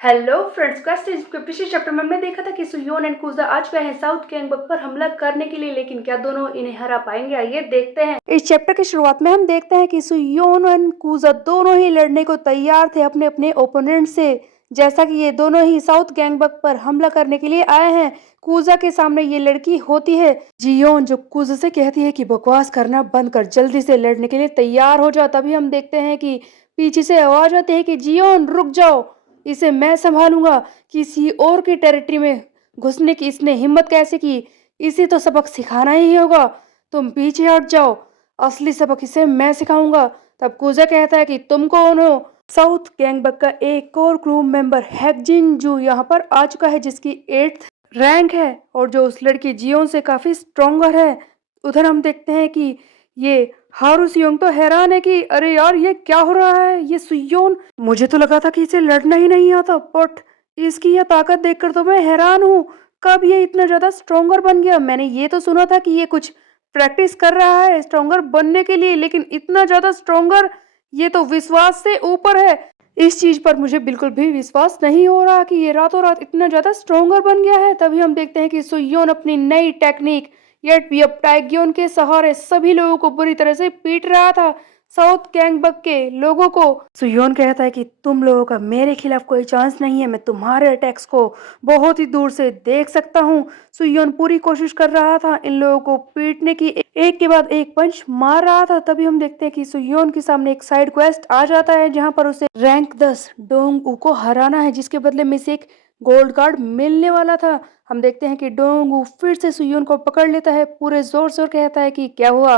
Hello friends, के पिछले chapter में हमने देखा था कि सुयोन एंड कुजा आज गए हैं साउथ गैंगबक पर हमला करने के लिए, लेकिन क्या दोनों इन्हें हरा पाएंगे? आइए देखते हैं। इस चैप्टर की शुरुआत में हम देखते हैं कि सुयोन एंड कुजा दोनों ही लड़ने को तैयार थे अपने अपने ओपोनेंट से। जैसा कि ये दोनों ही साउथ गैंगबक पर हमला करने के लिए आए हैं। कुजा के सामने ये लड़की होती है जियोन, जो कुजा से कहती है कि बकवास करना बंद कर, जल्दी से लड़ने के लिए तैयार हो जाओ। तभी हम देखते हैं कि पीछे से आवाज आती है कि जियोन रुक जाओ, इसे मैं संभालूंगा। किसी और की टेरिटरी में घुसने की इसने हिम्मत कैसे की? इसे तो सबक सिखाना ही होगा। तुम पीछे हट जाओ, असली सबक इसे मैं सिखाऊंगा। तब कुजा कहता है कि तुम कौन हो? साउथ गैंगबक का एक और क्रू मेंबर हैकजिन जू यहाँ पर आ चुका है, जिसकी 8th रैंक है और जो उस लड़की जियोन से काफी स्ट्रोंगर है। उधर हम देखते हैं कि ये हारू सियोंग तो हैरान है कि अरे यार ये क्या हो रहा है। ये सुयोन, मुझे तो लगा था कि इसे लड़ना ही नहीं आता, बट इसकी यह ताकत देखकर तो मैं हैरान हूँ। कब ये इतना ज्यादा स्ट्रोंगर बन गया? मैंने ये तो सुना था कि ये कुछ प्रैक्टिस कर रहा है स्ट्रोंगर बनने के लिए, लेकिन इतना ज्यादा स्ट्रोंगर, ये तो विश्वास से ऊपर है। इस चीज पर मुझे बिल्कुल भी विश्वास नहीं हो रहा कि ये रातों रात इतना ज्यादा स्ट्रोंगर बन गया है। तभी हम देखते हैं कि सुयोन अपनी नई टेक्निक येट भी अब टाइग्योन के सहारे सभी लोगों को बुरी तरह से पीट रहा था, साउथ गैंगबक के लोगों को। सुयोन कहता है कि तुम लोगों का मेरे खिलाफ कोई चांस नहीं है, मैं तुम्हारे अटैक्स को बहुत ही दूर से देख सकता हूँ। सुयोन पूरी कोशिश कर रहा था इन लोगों को पीटने की, एक के बाद एक पंच मार रहा था। तभी हम देखते हैं कि सुयोन के सामने एक साइड क्वेस्ट आ जाता है, जहाँ पर उसे रैंक 10 डोंग को हराना है, जिसके बदले में से एक गोल्ड कार्ड मिलने वाला था। हम देखते हैं कि डोंगू फिर से सुयोन को पकड़ लेता है, पूरे जोर से कहता है कि क्या हुआ,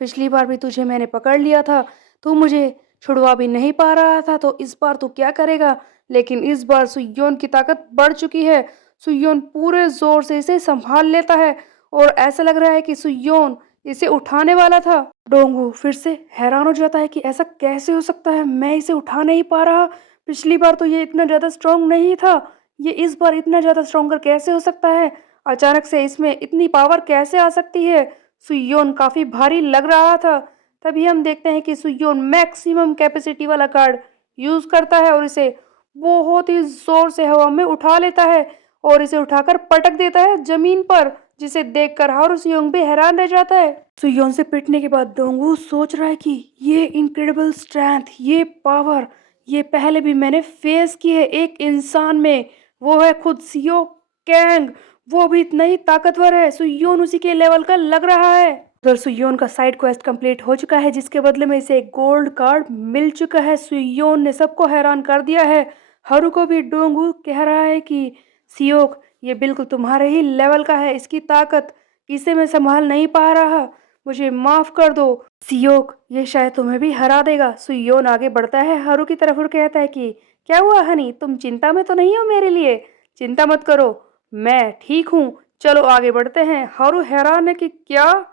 पिछली बार भी तुझे मैंने पकड़ लिया था, तू मुझे छुड़वा भी नहीं पा रहा था, तो इस बार तू क्या करेगा? लेकिन इस बार सुयोन की ताकत बढ़ चुकी है। सुयोन पूरे जोर से इसे संभाल लेता है और ऐसा लग रहा है कि सुयोन इसे उठाने वाला था। डोंगू फिर से हैरान हो जाता है कि ऐसा कैसे हो सकता है, मैं इसे उठा नहीं पा रहा। पिछली बार तो ये इतना ज्यादा स्ट्रांग नहीं था, ये इस बार इतना ज्यादा स्ट्रोंगर कैसे हो सकता है? अचानक से इसमें इतनी पावर कैसे आ सकती है? सुयोन काफी भारी लग रहा था। तभी हम देखते हैं कि सुयोन मैक्सिमम कैपेसिटी वाला कार्ड यूज करता है और इसे बहुत ही जोर से हवा में उठा लेता है और इसे उठाकर पटक देता है जमीन पर, जिसे देखकर हारू सियोंग भी हैरान रह जाता है। सुयोन से पिटने के बाद डोंगू सोच रहा है कि ये इनक्रेडिबल स्ट्रेंथ, ये पावर, ये पहले भी मैंने फेस की है एक इंसान में, वो है खुद सियो कैंग। वो भी इतना ही ताकतवर है, सुयोन उसी के लेवल का लग रहा है। उधर सुयोन का साइड क्वेस्ट कंप्लीट हो चुका है, जिसके बदले में इसे एक गोल्ड कार्ड मिल चुका है। सुयोन ने सबको हैरान कर दिया है। हारू को भी डोंगू कह रहा है कि सियोक, ये बिल्कुल तुम्हारे ही लेवल का है, इसकी ताकत, इसे मैं संभाल नहीं पा रहा, मुझे माफ कर दो। सियोक, ये शायद तुम्हें भी हरा देगा। सुयोन आगे बढ़ता है हारू की तरफ और कहता है कि क्या हुआ हनी, तुम चिंता में तो नहीं हो मेरे लिए? चिंता मत करो, मैं ठीक हूँ, चलो आगे बढ़ते हैं। हारू हैरान है कि क्या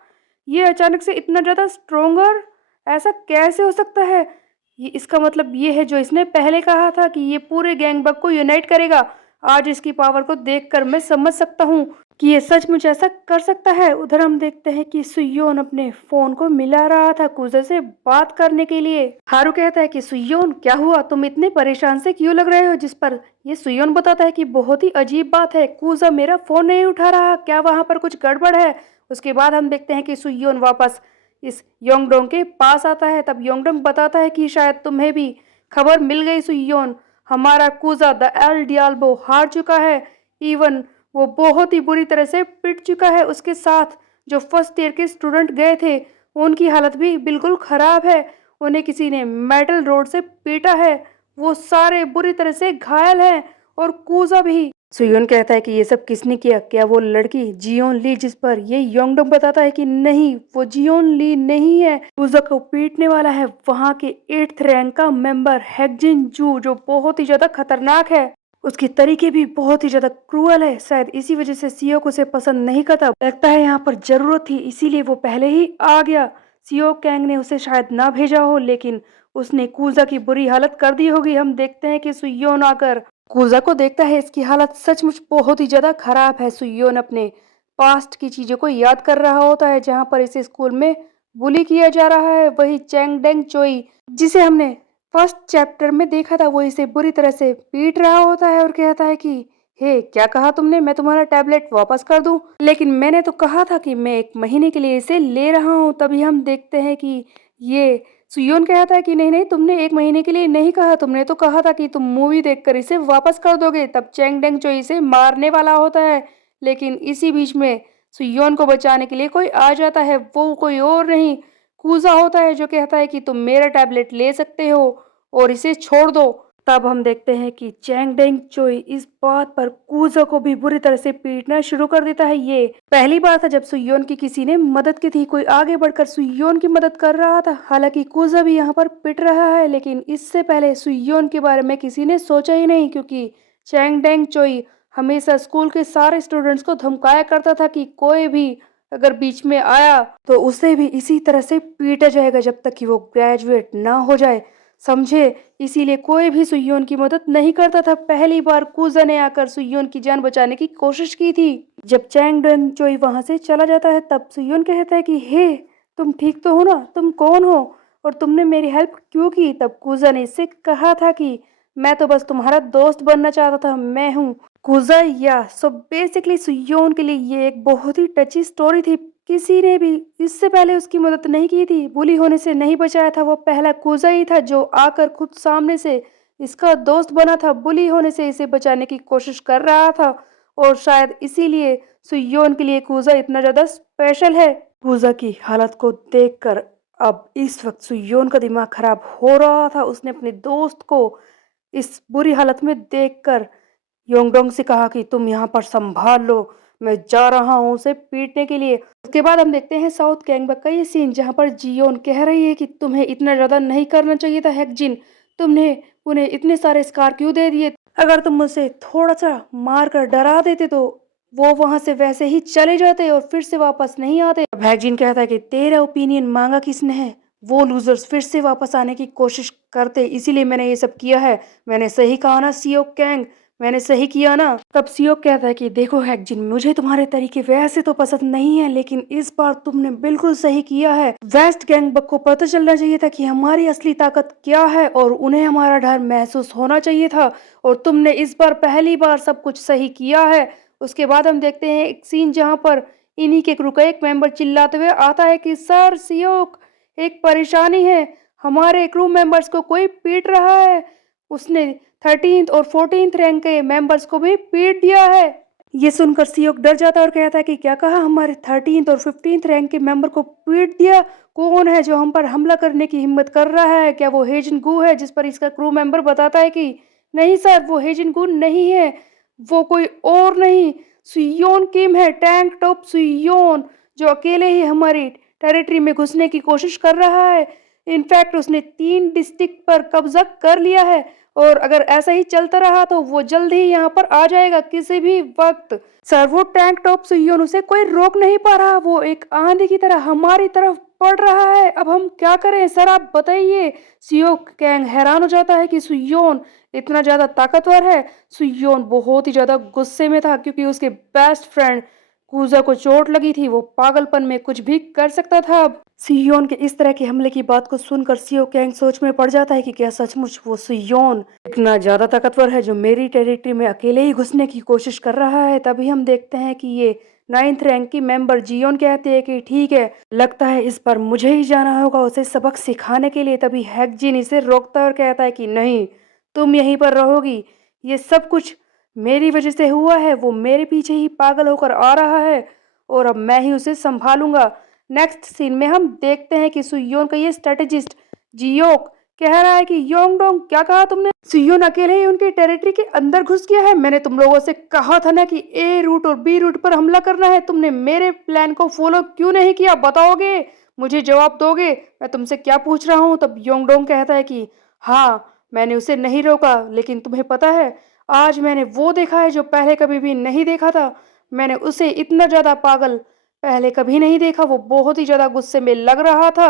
ये अचानक से इतना ज्यादा स्ट्रोंगर, ऐसा कैसे हो सकता है? ये इसका मतलब ये है जो इसने पहले कहा था कि ये पूरे गैंगबक को यूनाइट करेगा। आज इसकी पावर को देखकर मैं समझ सकता हूँ कि ये सचमुच ऐसा कर सकता है। उधर हम देखते हैं कि सुयोन अपने फोन को मिला रहा था कुजा से बात करने के लिए। हारू कहता है कि सुयोन क्या हुआ, तुम इतने परेशान से क्यों लग रहे हो? जिस पर ये सुयोन बताता है कि बहुत ही अजीब बात है, कुजा मेरा फोन नहीं उठा रहा, क्या वहां पर कुछ गड़बड़ है? उसके बाद हम देखते हैं कि सुयोन वापस इस योंगडोंग के पास आता है। तब योंगडोंग बताता है कि शायद तुम्हें भी खबर मिल गई सुयोन, हमारा कुजा द एल डियाल्बो हार चुका है। इवन वो बहुत ही बुरी तरह से पिट चुका है। उसके साथ जो फर्स्ट ईयर के स्टूडेंट गए थे, उनकी हालत भी बिल्कुल खराब है, उन्हें किसी ने मेटल रोड से पीटा है, वो सारे बुरी तरह से घायल हैं और कुजा भी। सुयोन कहता है कि ये सब किसने किया? क्या वो लड़की जियोन ली? जिस पर ये योंगडोंग बताता है कि नहीं, वो जियोन ली नहीं है, कुजा को पीटने वाला है वहां के 8th रैंक का मेंबर हैकजिन जू, जो बहुत ही ज्यादा खतरनाक है। उसके तरीके भी बहुत ही ज्यादा क्रूअल है, शायद इसी वजह से सियो को उसे पसंद नहीं करता। लगता है यहाँ पर जरूरत थी, इसीलिए वो पहले ही आ गया। सियो कैंग ने उसे शायद ना भेजा हो, लेकिन उसने कुजा की बुरी हालत कर दी होगी। हम देखते हैं कि सुयोन आकर कुजा को देखता है, इसकी हालत सचमुच बहुत ही ज्यादा खराब है। सुयोन अपने पास्ट की चीजों को याद कर रहा होता है, जहाँ पर इसे स्कूल में बुली किया जा रहा है, वही चैंग डेंग चोई जिसे हमने फर्स्ट चैप्टर में देखा था वो इसे बुरी तरह से पीट रहा होता है और कहता है कि हे क्या कहा तुमने, मैं तुम्हारा टैबलेट वापस कर दूं? लेकिन मैंने तो कहा था कि मैं 1 महीने के लिए इसे ले रहा हूं। तभी हम देखते हैं कि ये सुयोन कहता है कि नहीं नहीं, तुमने 1 महीने के लिए नहीं कहा, तुमने तो कहा था कि तुम मूवी देखकर इसे वापस कर दोगे। तब चैंग डेंग जो इसे मारने वाला होता है, लेकिन इसी बीच में सुयोन को बचाने के लिए कोई आ जाता है। वो कोई और नहीं, कूजा होता है, जो कहता है कि तुम मेरा टैबलेट ले सकते हो और इसे छोड़ दो। तब हम देखते हैं कि चैंग डेंग चोई इस बात पर कूजा को भी बुरी तरह से पीटना शुरू कर देता है। ये पहली बार था जब सुयोन की किसी ने मदद की थी, कोई आगे बढ़कर सुयोन की मदद कर रहा था। हालांकि कूजा भी यहाँ पर पिट रहा है, लेकिन इससे पहले सुयोन के बारे में किसी ने सोचा ही नहीं, क्योंकि चैंग डेंग चोई हमेशा स्कूल के सारे स्टूडेंट्स को धमकाया करता था कि कोई भी अगर बीच में आया तो उसे भी इसी तरह से पीटा जाएगा जब तक कि वो ग्रेजुएट ना हो जाए, समझे? इसीलिए कोई भी सुयोन की मदद नहीं करता था। पहली बार कूजा ने आकर सुयोन की जान बचाने की कोशिश की थी। जब चैंग डेंग चोई वहां से चला जाता है, तब सुयोन कहता है कि हे तुम ठीक तो हो ना, तुम कौन हो और तुमने मेरी हेल्प क्यों की? तब कूजा ने इससे कहा था कि मैं तो बस तुम्हारा दोस्त बनना चाहता था, मैं हूँ कूजा। या सो बेसिकली सुयोन के लिए ये एक बहुत ही टची स्टोरी थी। किसी ने भी इससे पहले उसकी मदद नहीं की थी, बुली होने से नहीं बचाया था। वो पहला कूजा ही था जो आकर खुद सामने से इसका दोस्त बना था, बुली होने से इसे बचाने की कोशिश कर रहा था। और शायद इसीलिए सुयोन के लिए कूजा इतना ज्यादा स्पेशल है। कूजा की हालत को देखकर अब इस वक्त सुयोन का दिमाग खराब हो रहा था। उसने अपने दोस्त को इस बुरी हालत में देखकर योंगडोंग से कहा कि तुम यहाँ पर संभाल लो, मैं जा रहा हूँ उसे पीटने के लिए। उसके बाद हम देखते हैं साउथ गैंगबक का ये सीन, जहाँ पर जियोन कह रही है कि तुम्हें इतना ज्यादा नहीं करना चाहिए था हैकजिन, तुमने उन्हें इतने सारे स्कार क्यों दे दिए? अगर तुम मुझसे थोड़ा सा मार कर डरा देते तो वो वहां से वैसे ही चले जाते और फिर से वापस नहीं आते। अब हैकजिन कहता है कि तेरा ओपिनियन मांगा किसने है? वो लूजर्स फिर से वापस आने की कोशिश करते, इसीलिए मैंने ये सब किया है। मैंने सही कहा ना सियो कैंग, मैंने सही किया ना? तब सियो कहता है कि देखो हैकजिन, मुझे तुम्हारे तरीके वैसे तो पसंद नहीं है, लेकिन इस बार तुमने बिल्कुल सही किया है। वेस्ट गैंगबक को पता चलना चाहिए था कि हमारी असली ताकत क्या है और उन्हें हमारा डर महसूस होना चाहिए था, और तुमने इस बार पहली बार सब कुछ सही किया है। उसके बाद हम देखते हैं एक सीन जहाँ पर इन्हीं के क्रू का एक मेंबर चिल्लाते हुए आता है कि सर सियोक, एक परेशानी है, हमारे क्रू मेंबर्स को कोई पीट रहा है। उसने 13th और 14th रैंक के मेंबर्स को भी पीट दिया है। ये सुनकर सियोक डर जाता है और कहता है कि क्या कहा, हमारे 13th और 15th रैंक के मेंबर को पीट दिया? कौन है जो हम पर हमला करने की हिम्मत कर रहा है? क्या वो हेजन गू है? जिस पर इसका क्रू मेंबर बताता है कि नहीं सर, वो हेजन गू नहीं है, वो कोई और नहीं, सुयोन किम है, टैंक टॉप सुयोन, जो अकेले ही हमारी टेरिटरी में घुसने की कोशिश कर रहा है। इनफैक्ट उसने 3 डिस्ट्रिक्ट पर कब्जा कर लिया है, और अगर ऐसा ही चलता रहा तो वो जल्द ही यहाँ पर आ जाएगा किसी भी वक्त। सर वो टैंक टॉप सुयोन, उसे कोई रोक नहीं पा रहा, वो एक आंधी की तरह हमारी तरफ पड़ रहा है। अब हम क्या करें सर, आप बताइए। सियो कैंग हैरान हो जाता है कि सुयोन इतना ज्यादा ताकतवर है। सुयोन बहुत ही ज्यादा गुस्से में था, क्योंकि उसके बेस्ट फ्रेंड कूजा को चोट लगी थी, वो पागलपन में कुछ भी कर सकता था। अब सियोन के इस तरह के हमले की बात को सुनकर सियो कैंग सोच में पड़ जाता है कि क्या सचमुच वो सियोन इतना ज्यादा ताकतवर है जो मेरी टेरिटरी में अकेले ही घुसने की कोशिश कर रहा है। तभी हम देखते हैं कि ये 9th रैंक की मेंबर जियोन कहते हैं कि ठीक है, लगता है इस बार मुझे ही जाना होगा उसे सबक सिखाने के लिए। तभी हैकजिन इसे रोकता है और कहता है कि नहीं, तुम यहीं पर रहोगी, ये सब कुछ मेरी वजह से हुआ है, वो मेरे पीछे ही पागल होकर आ रहा है और अब मैं ही उसे संभालूंगा। नेक्स्ट सीन में हम देखते हैं कि सुयोन का ये स्ट्रेटेजिस्ट जियोक कह रहा है कि योंगडोंग क्या कहा तुमने? सुयोन अकेले ही उनके टेरिटरी के अंदर घुस गया है। मैंने तुम लोगों से कहा था ना कि ए रूट और बी रूट पर हमला करना है, तुमने मेरे प्लान को फॉलो क्यों नहीं किया? बताओगे, मुझे जवाब दोगे, मैं तुमसे क्या पूछ रहा हूँ? तब योंगडोंग कहता है कि हाँ, मैंने उसे नहीं रोका, लेकिन तुम्हें पता है आज मैंने वो देखा है जो पहले कभी भी नहीं देखा था। मैंने उसे इतना ज्यादा पागल पहले कभी नहीं देखा, वो बहुत ही ज्यादा गुस्से में लग रहा था।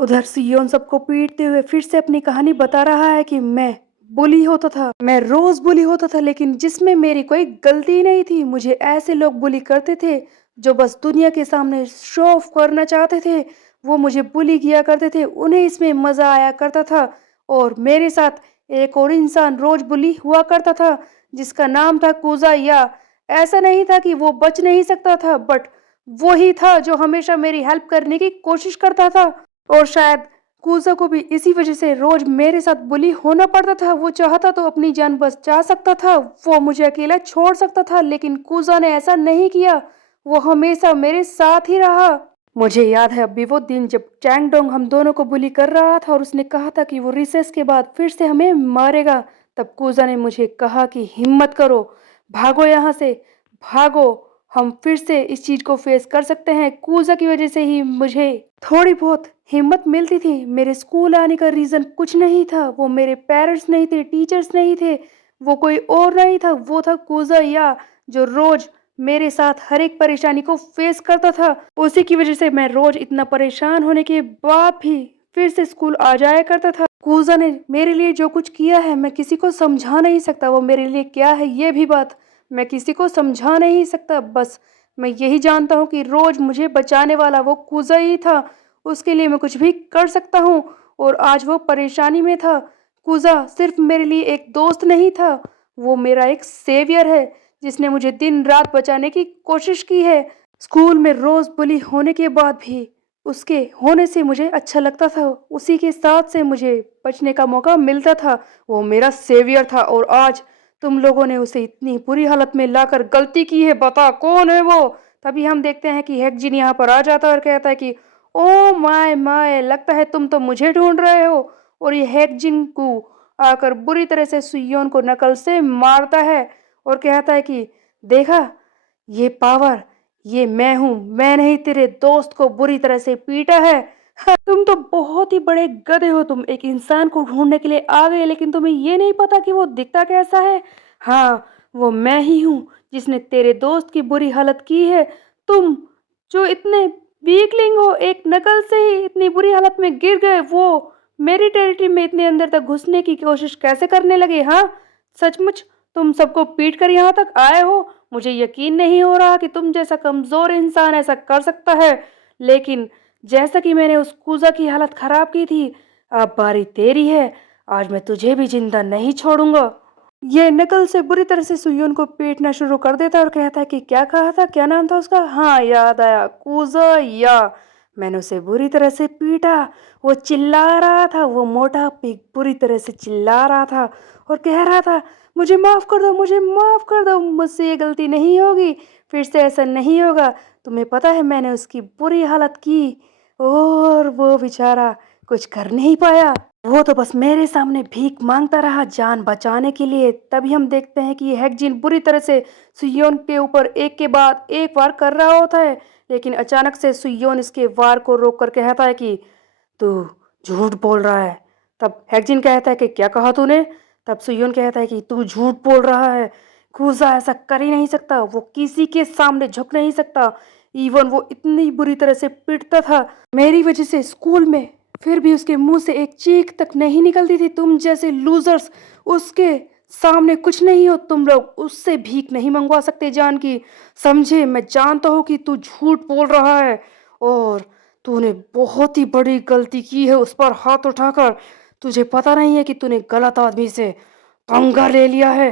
उधर सियोन सबको पीटते हुए फिर से अपनी कहानी बता रहा है कि मैं बुली होता था, मैं रोज बुली होता था, लेकिन जिसमें मेरी कोई गलती नहीं थी। मुझे ऐसे लोग बुली करते थे जो बस दुनिया के सामने शो ऑफ करना चाहते थे, वो मुझे बुली किया करते थे, उन्हें इसमें मजा आया करता था और मेरे साथ एक और इंसान रोज बुली हुआ करता था जिसका नाम था कूजा या। ऐसा नहीं था कि वो बच नहीं सकता था, बट वो ही था जो हमेशा मेरी हेल्प करने की कोशिश करता था। और शायद कूजा को भी इसी वजह से रोज मेरे साथ बुली होना पड़ता था। वो चाहता तो अपनी जान बचा सकता था, वो मुझे अकेला छोड़ सकता था, लेकिन कूजा ने ऐसा नहीं किया। वो हमेशा मेरे साथ ही रहा। मुझे याद है अभी वो दिन जब चैंगडोंग हम दोनों को बुली कर रहा था और उसने कहा था कि वो रिसेस के बाद फिर से हमें मारेगा। तब कूजा ने मुझे कहा कि हिम्मत करो, भागो यहाँ से, भागो, हम फिर से इस चीज को फेस कर सकते हैं। कूजा की वजह से ही मुझे थोड़ी बहुत हिम्मत मिलती थी। मेरे स्कूल आने का रीजन कुछ नहीं था, वो मेरे पेरेंट्स नहीं थे, टीचर्स नहीं थे, वो कोई और नहीं था, वो था कूजा या, जो रोज मेरे साथ हर एक परेशानी को फेस करता था। उसी की वजह से मैं रोज इतना परेशान होने के बाद भी फिर से स्कूल आ जाया करता था। कूजा ने मेरे लिए जो कुछ किया है मैं किसी को समझा नहीं सकता। वो मेरे लिए क्या है ये भी बात मैं किसी को समझा नहीं सकता। बस मैं यही जानता हूँ कि रोज मुझे बचाने वाला वो कूजा ही था। उसके लिए मैं कुछ भी कर सकता हूँ। और आज वो परेशानी में था। कूजा सिर्फ मेरे लिए एक दोस्त नहीं था, वो मेरा एक सेवियर है जिसने मुझे दिन रात बचाने की कोशिश की है। स्कूल में रोज बुली होने के बाद भी उसके होने से मुझे अच्छा लगता था, उसी के साथ से मुझे बचने का मौका मिलता था। वो मेरा सेवियर था और आज तुम लोगों ने उसे इतनी बुरी हालत में लाकर गलती की है। बता कौन है वो। तभी हम देखते हैं कि हेकजिन यहाँ पर आ जाता है और कहता है कि ओ माय माय, लगता है तुम तो मुझे ढूंढ रहे हो। और ये हेकजिन को आकर बुरी तरह से सुयोन को नकल से मारता है और कहता है कि देखा, ये पावर, ये मैं हूं, मैंने ही तेरे दोस्त को बुरी तरह से पीटा है। हाँ, तुम तो बहुत ही बड़े गधे हो। तुम एक इंसान को ढूंढने के लिए आ गए, लेकिन तुम्हें ये नहीं पता कि वो दिखता कैसा है। हाँ, वो मैं ही हूँ जिसने तेरे दोस्त की बुरी हालत की है। तुम जो इतने वीकलिंग हो, एक नकल से ही इतनी बुरी हालत में गिर गए, वो मेरी टेरिटरी में इतने अंदर तक घुसने की कोशिश कैसे करने लगे। हाँ, सचमुच तुम सबको पीट कर यहाँ तक आए हो। मुझे यकीन नहीं हो रहा कि तुम जैसा कमजोर इंसान ऐसा कर सकता है। लेकिन जैसा कि मैंने उस कूजा की हालत खराब की थी, अब बारी तेरी है। आज मैं तुझे भी जिंदा नहीं छोड़ूंगा। ये नकल से बुरी तरह से सुयोन को पीटना शुरू कर देता है और कहता है कि क्या कहा था, क्या नाम था उसका। हाँ, याद आया, कूजा या। मैंने उसे बुरी तरह से पीटा। वो चिल्ला रहा था, वो मोटा पिग बुरी तरह से चिल्ला रहा था और कह रहा था मुझे माफ कर दो, मुझे माफ कर दो, मुझसे ये गलती नहीं होगी, फिर से ऐसा नहीं होगा। तुम्हें पता है मैंने उसकी बुरी हालत की और वो बेचारा कुछ कर नहीं पाया। वो तो बस मेरे सामने भीख मांगता रहा जान बचाने के लिए। तभी हम देखते हैं कि हेकजिन बुरी तरह से सुयोन के ऊपर एक के बाद एक वार कर रहा होता है, लेकिन अचानक से सुयोन इसके वार को रोक कर कहता है कि तू झूठ बोल रहा है। तब हेकजिन कहता है कि क्या कहा तूने। तब सुयोन कहता है कि तू झूठ बोल रहा है, कूजा ऐसा कर ही नहीं सकता, वो किसी के सामने झुक नहीं सकता। इवन वो इतनी बुरी तरह से पीटता था मेरी वजह से स्कूल में, फिर भी उसके मुंह से एक चीख तक नहीं निकलती थी। तुम जैसे लूजर्स उसके सामने कुछ नहीं हो, तुम लोग उससे भीख नहीं मंगवा सकते जान की। समझे, मैं जानता हूँ कि तू झूठ बोल रहा है और तूने बहुत ही बड़ी गलती की है उस पर हाथ उठाकर। तुझे पता नहीं है कि तूने गलत आदमी से पंगा ले लिया है।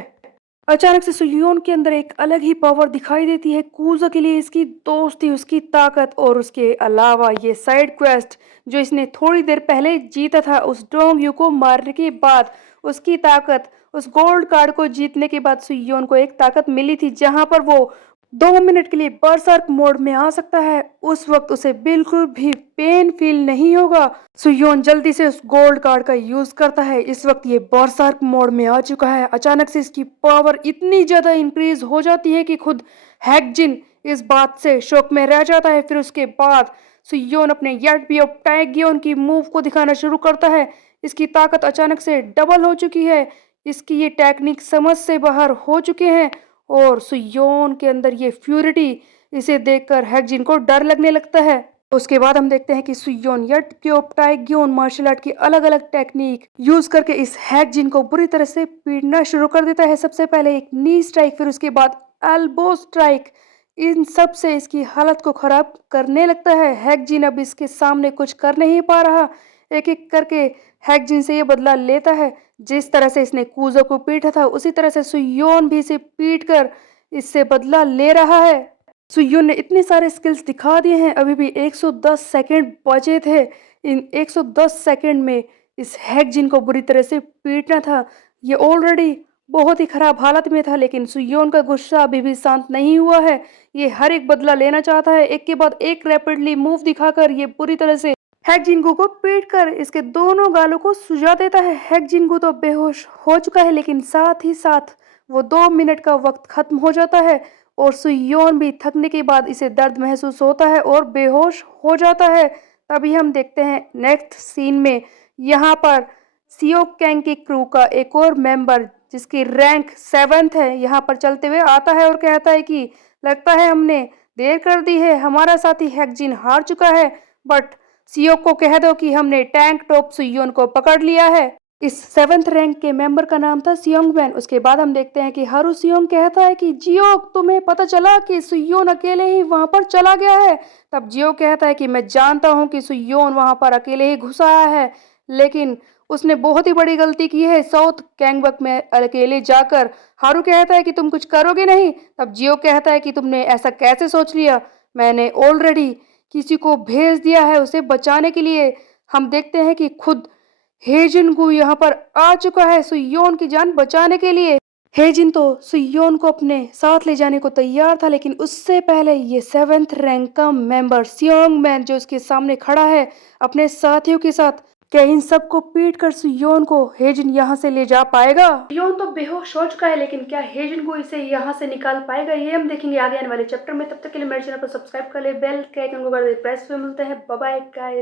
अचानक से सुयोन के अंदर एक अलग ही पावर दिखाई देती है। कूजा के लिए इसकी दोस्ती, उसकी ताकत और उसके अलावा ये साइड क्वेस्ट जो इसने थोड़ी देर पहले जीता था उस डोंग यू को मारने के बाद, उसकी ताकत, उस गोल्ड कार्ड को जीतने के बाद सुयोन को एक ताकत मिली थी जहां पर वो 2 मिनट के लिए बरसर्क मोड में आ सकता है। उस वक्त उसे बिल्कुल भी पेन फील नहीं होगा। सुयोन जल्दी से उस गोल्ड कार्ड का यूज करता है। इस वक्त ये बरसर्क मोड में आ चुका है। अचानक से इसकी पावर इतनी ज्यादा इंक्रीज हो जाती है कि खुद हैकजिन इस बात से शौक में रह जाता है। फिर उसके बाद सुयोन अपने येट बी ऑफ टाइगियोन की मूव को दिखाना शुरू करता है। इसकी ताकत अचानक से डबल हो चुकी है। इसकी ये टेक्निक समझ से बाहर हो चुके हैं और सुयोन के अंदर ये फ्यूरिटी, इसे देखकर हैकजिन को डर लगने लगता है। उसके बाद हम देखते हैं कि सुयोन यट क्योप टाइग्योन मार्शल आर्ट की अलग अलग टेक्निक यूज करके इस हैकजिन को बुरी तरह से पीटना शुरू कर देता है। सबसे पहले एक नी स्ट्राइक, फिर उसके बाद एल्बो स्ट्राइक, इन सब से इसकी हालत को खराब करने लगता है। हैकजिन अब इसके सामने कुछ कर नहीं पा रहा। एक एक करके हैकजिन से ये बदला लेता है। जिस तरह से इसने कूजो को पीटा था उसी तरह से सुयोन भी इसे पीट कर इससे बदला ले रहा है। सुयोन ने इतने सारे स्किल्स दिखा दिए हैं, अभी भी 110 सेकंड बचे थे। इन 110 सेकंड में इस हैकजिन को बुरी तरह से पीटना था। ये ऑलरेडी बहुत ही खराब हालत में था, लेकिन सुयोन का गुस्सा अभी भी शांत नहीं हुआ है। ये हर एक बदला लेना चाहता है, एक के बाद एक रैपिडली मूव दिखाकर ये पूरी तरह से हैक जिंगू को पीटकर इसके दोनों गालों को सुझा देता है। हैक जिंगू तो बेहोश हो चुका है, लेकिन साथ ही साथ वो 2 मिनट का वक्त खत्म हो जाता है और सुयोन भी थकने के बाद इसे दर्द महसूस होता है और बेहोश हो जाता है। तभी हम देखते हैं नेक्स्ट सीन में यहाँ पर सियोक कैंग की क्रू का एक और मेंबर जिसकी रैंक 7th है यहाँ पर चलते हुए आता है और कहता है कि लगता है हमने देर कर दी है, हमारा साथी हैकजिन हार चुका है। बट सियोक को कह दो कि हमने टैंक टॉप सुयोन को पकड़ लिया है। इस 7th रैंक के मेंबर का नाम था सियोंग मैन। उसके बाद हम देखते हैं कि हारू सियोंग कहता है कि जियोक तुम्हें पता चला कि सुयोन अकेले ही वहां पर चला गया है। तब जियो कहता है कि मैं जानता हूं कि सुयोन वहां पर अकेले ही घुस आया है, लेकिन उसने बहुत ही बड़ी गलती की है साउथ कैंगबक में अकेले जाकर। हारू कहता है कि तुम कुछ करोगे नहीं। तब जियो कहता है कि तुमने ऐसा कैसे सोच लिया, मैंने ऑलरेडी किसी को भेज दिया है उसे बचाने के लिए। हम देखते हैं कि खुद हेजिन यहाँ पर आ चुका है सुयोन की जान बचाने के लिए। हेजिन तो सुयोन को अपने साथ ले जाने को तैयार था, लेकिन उससे पहले ये 7th रैंक का मेंबर सियोंग मैन जो उसके सामने खड़ा है अपने साथियों के साथ, क्या इन सबको पीट कर सुयोन को हेजिन यहाँ से ले जा पाएगा? सुयोन तो बेहोश हो चुका है, लेकिन क्या हेजिन को इसे यहाँ से निकाल पाएगा, ये हम देखेंगे आगे आने वाले चैप्टर में। तब तक के लिए मेरे चैनल को सब्सक्राइब कर ले, बेल के आइकन को कर दे प्रेस पे। मिलते हैं, बाय बाय गाइस।